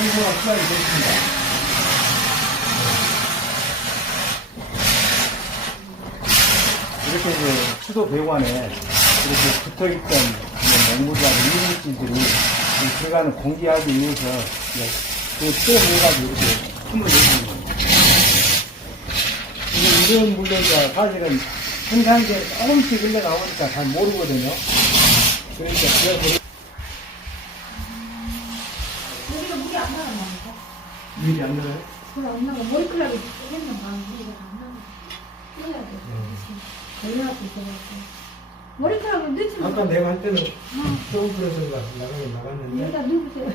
청소가 시작이 됐습니다. 이렇게 그 수도 배관에 이렇게 붙어있던 맹물이나 이물질들이 들어가는 공기하기 위해서 그 떼내가지고 이렇게 힘을 내주는 겁니다. 이런 물레가 사실은 생산기에 조금씩 흘러나오니까 잘 모르거든요. 그러니까 그래 서 여기가 물이 안 나가 나니까. 일이 안 들어요? 물이 안 나가. 머리카락이 했는 반 물이 안 나가. 떼야 돼. 있어가지고. 머리카락을 넣지 마. 아까 내가 할 때는 어, 조금 풀어서 나가긴 나갔는데 여기다 누우세요.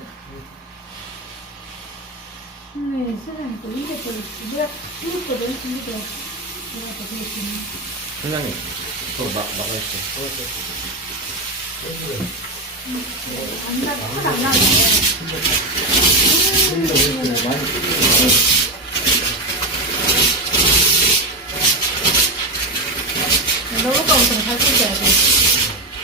네, 세상에 또 이래 버리 내가 죽었거든. 근데 내가 또 그랬더니. 선장님, 그거 막, 막 안 나네. 넣을 거부터 잘 뜯어야 돼.